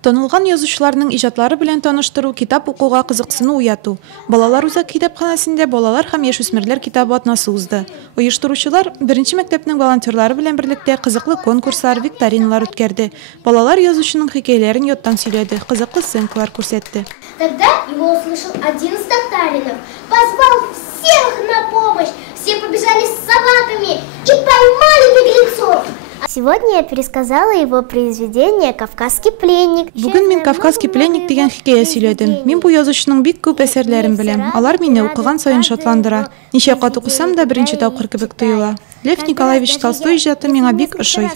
Танылган язучыларның иҗатлары белән таныштыру, китап укуга кызыксыну уяту. Балалар үзәк китапханәсендә балалар һәм яшүсмерләр китабы атнасы узды. Оештыручылар беренче мәктәпнең волонтерлары белән берлектә кызыклы конкурслар, викториналар үткәрде. Балалар язучының хикәяләрен яттан сөйләде, кызыклы сценкалар күрсәтте. Тогда его услышал один из татаринов, позвал всех на помощь. Все побежали с собаками и поймали беглецов. Сегодня я пересказала его произведение «Кавказский пленник». Бүген мин «Кавказский пленник» дигән хикәя сөйләдем. Мин бу язучының бик күп әсәрләрен беләм. Алар мине укыган саен шатландыра. Ничә кат укысам да беренче тапкыр кебек тоела. Лев Николаевич Толстой иҗаты миңа бик ошый.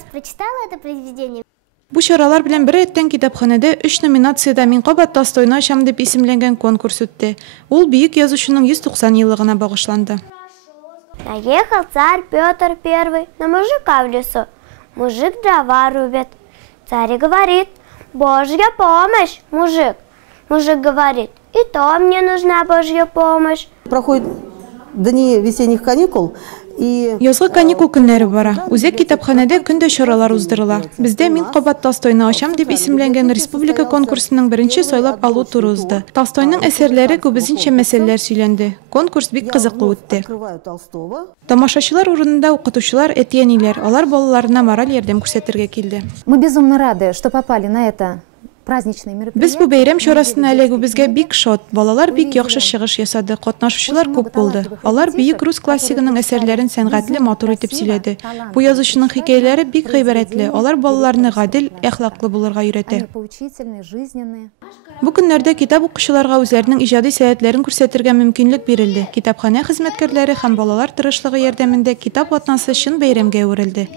Бу чаралар белән бер рәттән китапханәдә 3 номинациядә мин кабат Толстойны ачам дип исемләнгән конкурс үтте. Ул бөек язучының 190 еллыгына багышланды. Наехал царь Петр I на мужика в лесу. Мужик дрова рубит. Царь говорит: Божья помощь, мужик. Мужик говорит: и то мне нужна Божья помощь. Проходят дни весенних каникул. Язгы каникул көннәре бара. Үзәк китапханәдә көндә чаралар уздырыла. Бездә мин кабат Толстойны ачам дип исемләнгән республика конкурсының беренче сайлап алу туры узды. Толстойның әсәрләре күбезенчә мәсьәләләр сөйләнде. Конкурс бик кызыклы үтте. Тамашачылар урынында укытучылар, әти-әниләр, алар балаларына мораль ярдәм күрсәтергә килде. Мы безумно рады, что попали на это праздничное мероприятие. Без бу бәйрәм чарасына эләгүебезгә бик шат. Балалар бик яхшы чыгыш ясады. Катнашучылар күп булды. Алар бөек рус классигының әсәрләрен сәнгатьле, матур итеп сөйләде. Бу язучының хикәяләре бик гыйбарәтле. Алар балаларны гадел, әхлаклы булырга өйрәтә. Бу көннәрдә китап укучыларга үзләренең иҗади сәяхәтләрен күрсәтергә мөмкинлек бирелде. Китапханә хезмәткәрләре һәм балалар тырышлыгы ярдәмендә китап атнасы чын бәйрәмгә әверелде.